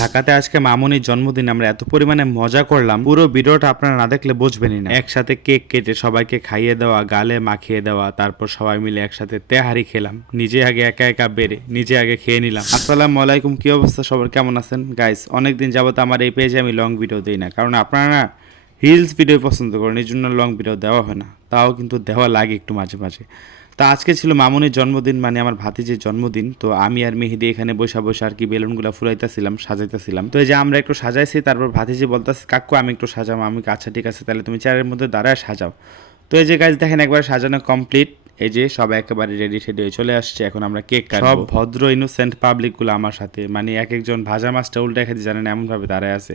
ঢাকাতে আজকে মামুনির জন্মদিন, আমরা এত পরিমাণে মজা করলাম। পুরো ভিডিওটা আপনারা না দেখলে বুঝবেনই না। একসাথে কেক কেটে সবাইকে খাইয়ে দেওয়া, গালে মাখিয়ে দেওয়া, তারপর সবাই মিলে একসাথে তেহারি খেলাম। নিজে আগে একা একা বেড়ে, নিজে আগে খেয়ে নিলাম। আসসালামু আলাইকুম, কি অবস্থা? সবার কেমন আছেন? গাইস অনেকদিন যাবত আমার এই পেজে আমি লং ভিডিও দিই না। কারণ আপনারা না রিলস ভিডিও পছন্দ করেন এই জন্য লং ভিডিও দেওয়া হয় না। তাও কিন্তু দেওয়া লাগে একটু মাঝে মাঝে। তা আজকে ছিল মামুনির জন্মদিন মানে আমার ভাতিজির জন্মদিন। তো আমি আর মেহেদি এখানে বসা বসে আর কি বেলুনগুলো ফুলাইতেছিলাম, সাজাইতেছিলাম। তো এই যে আমরা একটু সাজাইছি, তারপর ভাতিজি বলতেছে, কাকু, আমি একটু সাজাবো আমি আচ্ছা ঠিক আছে, তাহলে তুমি চেয়ারের মধ্যে দাঁড়ায় সাজাও। তো এই যে গাছ দেখেন একবার সাজানো কমপ্লিট এই যে সবাই একেবারে রেডি টেডি হয়ে চলে আসছে। এখন আমরা কেক কাটবো। সব ভদ্র ইনোসেন্ট পাবলিকগুলো আমার সাথে। মানে এক একজন ভাজা মাছটা উল্টে খেতে জানেন এমন ভাবে দাঁড়ায় আছে।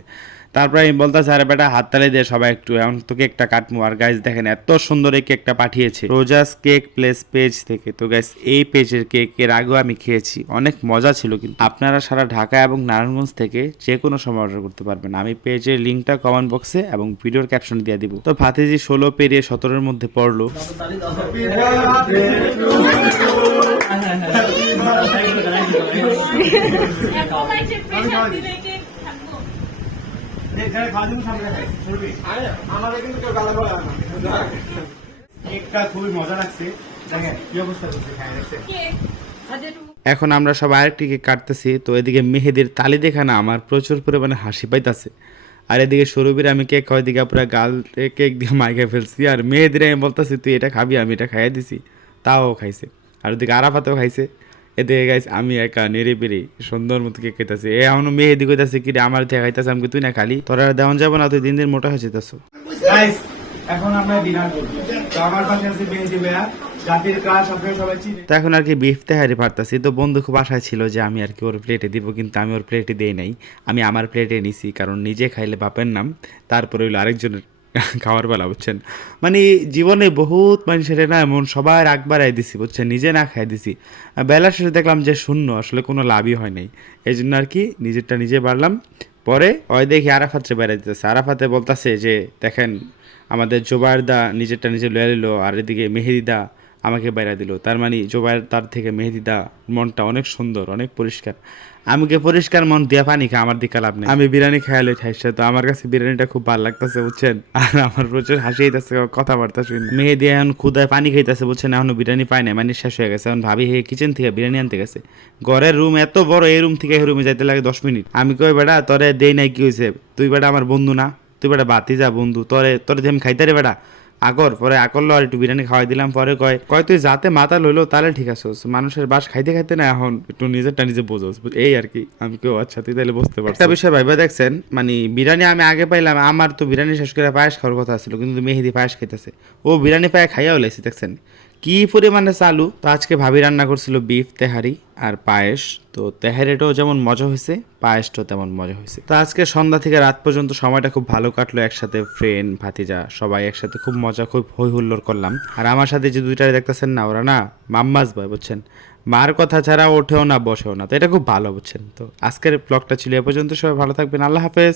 তারপরে আমি বলতেছি, আরে বেটা হাততালি দিয়ে সবাই একটু। এমন তো কেকটা কাটবো। আর গাইজ দেখেন এত সুন্দর এই কেকটা পাঠিয়েছে। রোজাস কেক প্লেস পেজ থেকে। তো গাইজ এই পেজের কেক এর আগেও আমি খেয়েছি। অনেক মজা ছিল কিন্তু। আপনারা সারা ঢাকা এবং নারায়ণগঞ্জ থেকে যে কোনো সময় অর্ডার করতে পারবেন। আমি পেজের লিঙ্কটা কমেন্ট বক্সে এবং ভিডিওর ক্যাপশন দিয়ে দিব। তো ভাতিজি ষোলো পেরিয়ে সতেরোর মধ্যে পড়ল। দেখেন এখন আমরা সবাই আরেকটি কেক কাটতেছি, তো এদিকে মেহেদির তালি দেখা না আমার প্রচুর পরিমাণে হাসি পাইতাছে। আর এদিকে সরুবির আমি কেক খাওয়াই দিকে পুরো গাল কেক দিয়ে মাইকে ফেলছি। আর মেহেদির আমি বলতেছি, তুই এটা খাবি, আমি এটা খাইয়ে দিছি। তাও খাইছে। আর ওদিকে আরাফাতেও খাইছে। এদিকে গাইস আমি একা নেড়ে বেড়ে সুন্দর মতো কেক খাইতেছে। এ এমন মেহেদি কইতাছে কি রে আমার থেকে খাইতেছে? আমি তুই না খালি, তোরা দেওয়ান যাব না, তুই দিন দিন মোটা হয়ে যেতেছ। এখন আমরা ডিনার করব। তো আমার পাশে আছে বেঞ্জি ভাইয়া। তো এখন আর কি বিফ তেহারি পারতাছি। তো বন্ধু খুব আশায় ছিল যে আমি আর কি ওর প্লেটে দিব, কিন্তু আমি ওর প্লেটে দেই নাই। আমি আমার প্লেটে নিছি, কারণ নিজে খাইলে বাপের নাম, তারপরে হইল আরেকজনের খাওয়ার বেলা, বুঝছেন? মানে জীবনে বহুত মানুষের না এমন সবার আগ বাড়াই দিছি, বুঝছেন? নিজে না খাই দিছি। বেলা শেষে দেখলাম যে শূন্য, আসলে কোনো লাভই হয় নাই। এই জন্য আর কি নিজেরটা নিজে বাড়লাম। পরে ওই দেখি আরাফাতে বেড়াই দিতেছে। আরাফাতে বলতাছে যে, দেখেন, আমাদের জোবারদা নিজেরটা নিজে লয়ে নিল আর এদিকে মেহেদিদা আমাকে বাইরা দিল। তার মানে জোবাইর তার থেকে মেহেদিদা মনটা অনেক সুন্দর অনেক পরিষ্কার। আমাকে পরিষ্কার মন দিয়া পানি খা আমার দিকে লাভ নেই। আমি বিরিয়ানি খাইলে খাইছে তো আমার কাছে বিরিয়ানিটা খুব ভালো লাগতেছে বুঝছেন? আর আমার প্রচুর হাসি হইতেছে কথাবার্তা শুনে। মেহেদি এখন ক্ষুদায় পানি খাইতেছে বুঝছেন? এখনও বিরিয়ানি পায় না মানে শেষ হয়ে গেছে। এখন ভাবি হে কিচেন থেকে বিরিয়ানি আনতে গেছে। ঘরের রুম এত বড় এই রুম থেকে এই রুমে যাইতে লাগে দশ মিনিট। আমি কই বেটা তোরে দেই নাই কি হয়েছে তুই বেটা আমার বন্ধু না? তুই বেটা বাতি যা বন্ধু। তোরে তোরে আমি খাইতে রে বেটা। আগর, পরে আকরলো আর একটু বিরিয়ানি খাওয়াই দিলাম, পরে কয় কয়, তুই যাতে মাথা লইলো তাহলে ঠিক আছে মানুষের বাস খাইতে খাইতে না এখন একটু নিজেরটা নিজে বোঝো এই আর কি, আমি কেউ আচ্ছা তুই তাহলে বুঝতে পারছি একটা বিষয় ভাইবা দেখছেন মানে বিরিয়ানি আমি আগে পাইলাম, আমার তো বিরিয়ানি শেষ করে পায়েস খাওয়ার কথা ছিল কিন্তু মেহেদি পায়েস খাইতেছে। ও বিরিয়ানি পায়ে খাইয়াও লাইছি দেখছেন? কি পরিমাণে চালু? তো আজকে ভাবি রান্না করছিল বিফ, তেহারি আর পায়েস। তো তেহারিটাও যেমন মজা হয়েছে, পায়েসটাও তেমন মজা হয়েছে। তো আজকে সন্ধ্যা থেকে রাত পর্যন্ত সময়টা খুব ভালো কাটলো একসাথে ফ্রেন্ড ভাতিজা সবাই একসাথে খুব মজা, খুব হই হুল্লোড় করলাম। আর আমার সাথে যে দুইটা দেখতেছেন না, ওরা না মাম্মাজ ভাই, বুঝছেন? মার কথা ছাড়া ওঠেও না, বসেও না। তো এটা খুব ভালো, বুঝছেন? তো আজকের ব্লগটা ছিল এ পর্যন্ত। সবাই ভালো থাকবেন। আল্লাহ হাফেজ।